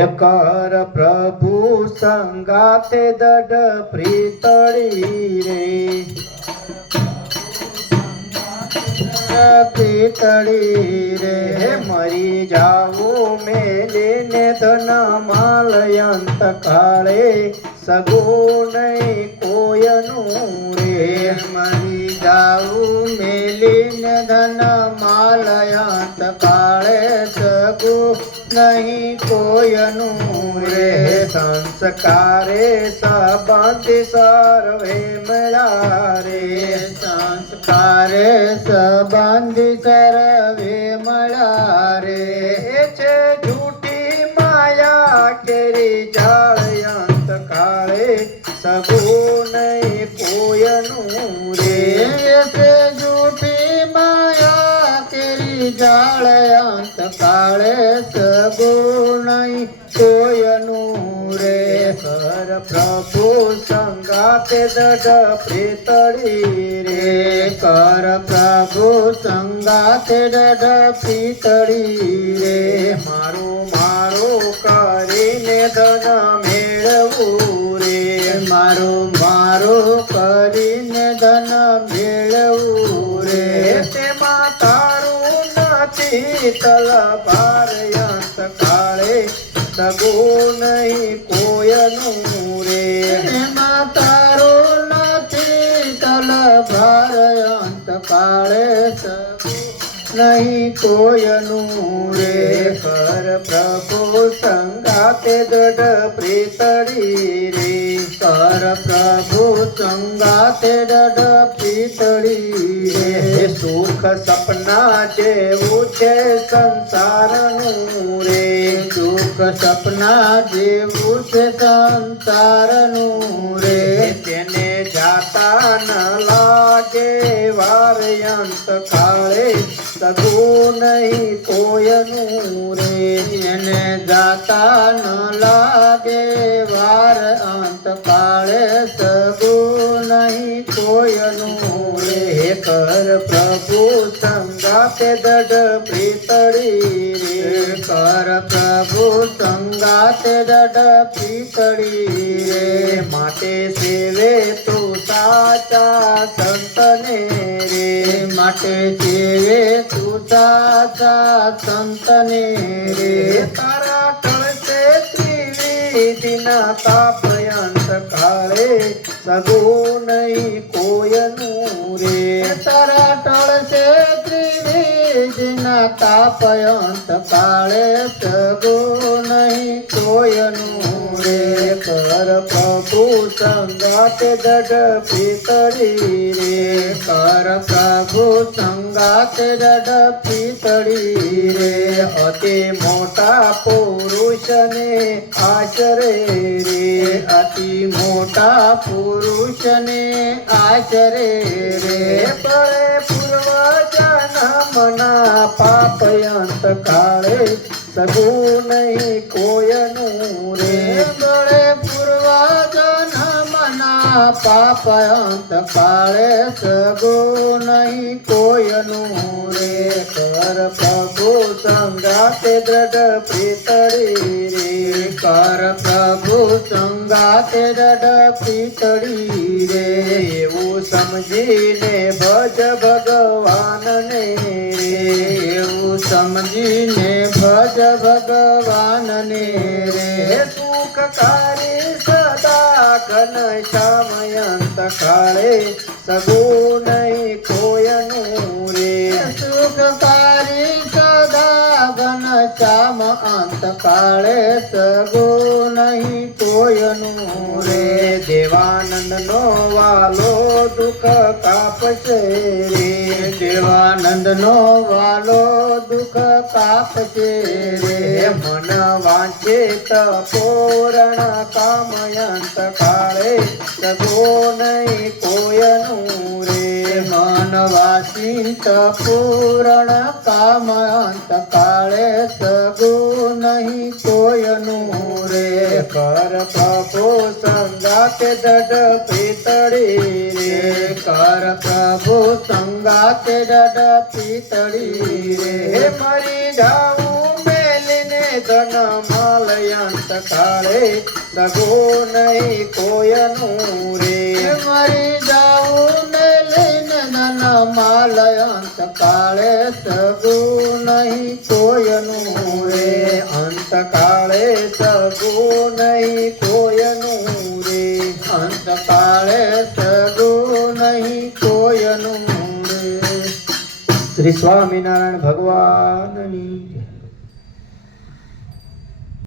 कर प्रभु संगाते दड प्रीतड़ी रे प्रीतड़ी रे मरी जाऊ मेलीने धन मालयंत काळे सगो नहीं कोयनु रे मरी जाऊ मेलीने धन मालयंत काळे सगो नहीं कोयनु रे संस्कारे सबंधि सर्वे मिला रे संस्कारे सबंधि सर्वे मिला रे छे झूठी माया केरी जाळयंत काळे सगो नहीं कोयनु रे छे झूठी माया केरी जाळयंत काळे सगो नहीं कोयनु रे कर प्रभु संगाते दड प्रीतड़ी रे कर प्रभु संगाते दड प्रीतड़ी रे मारो मारो करीने धन मेळवू रे मारो मारो करीने धन मेळवू रे तेमा तारू नथी तलवारयंत काळे सगो नहीं कोयनु रे मातारो नथी तलवारयंत काळे सगो नहीं कोयनु रे कर प्रभु संगाते दड प्रीतड़ी रे कर प्रभु संगाते दड प्रीतड़ी रे सुख सपना जेवू छे संसारनु रे सुख सपना जेवू छे संसारनु रे तेने जाता न लागे वारयंत काळे सगो नहीं कोयनु रे એને જાતા ન લાગે વાર અંત કાળે સગો નહીં કોયનું રે કર પ્રભુ સંગાતે દડ પ્રીતડી રે કર પ્રભુ સંગાતે દડ પ્રીતડી રે માટે સેવે તું સાચા સંતને રે માટે સેવે તું સાચા સંતને રે તારા ટળશે ત્રિવિધિના તાપયંત કાળે સગો નહીં કોયનું રે તારા ટળશે ત્રિવિધિના તાપયંત કાળે સગો નહીં કોયનું રે કર પ્રભુ સંગાતે દડ પ્રીતડી રે કર પ્રભુ સંગાતે દડ પ્રીતડી રે અતિ મોટા પુરુષને આશરે રે અતિ મોટા પુરુષને આશરે રે પડે પૂર્વ જન્મના પાપયંત કાળે સગો નહીં કોયનું રે પડે પૂર્વ જન્મના પાપયંત કાળે સગો નહીં કોયનું રે કર પ્રભુ સંગાતે દૃઢ પ્રીતડી રે કર પ્રભુ સંગાતે દૃઢ પ્રીતડી રે એવું સમજીને ભજ ભગવાનને રે એવું સમજીને ભજ ભગવાનને રે સુખકારી સદા ઘનશ્યામયંત કાળે સગો નહીં કોયનું રે સુખકારી સદા ઘનશ્યામ અંત કાળે સગો નહીં કોયનું રે દેવાનંદ નો વાલો દુઃખ કાપશે રે દેવાનંદ નો વાલો દુઃખ કાપશે રે મન વાંચિત પૂર્ણ કામયંત કાળે સગો નહીં કોયનું રે મન વાંચિત પૂર્ણ કામયંત કાળે સગો નહીં કોયનું રે કર પ્રભુ સંગાતે દૃઢ પ્રીતડી રે કર પ્રભુ સંગાતે દૃઢ પ્રીતડી રે મરી જાઉં મેલીને ધન માલ અંત કાળે સગો નહીં કોયનું રે મરી જાવું ને લઈને નાના માલ અંત કાળે સગું નહીં કોયનું રે અંત કાળે સગું નહીં કોયનું રે અંત કાળે સગું નહીં કોયનું રે. શ્રી સ્વામિનારાયણ ભગવાનની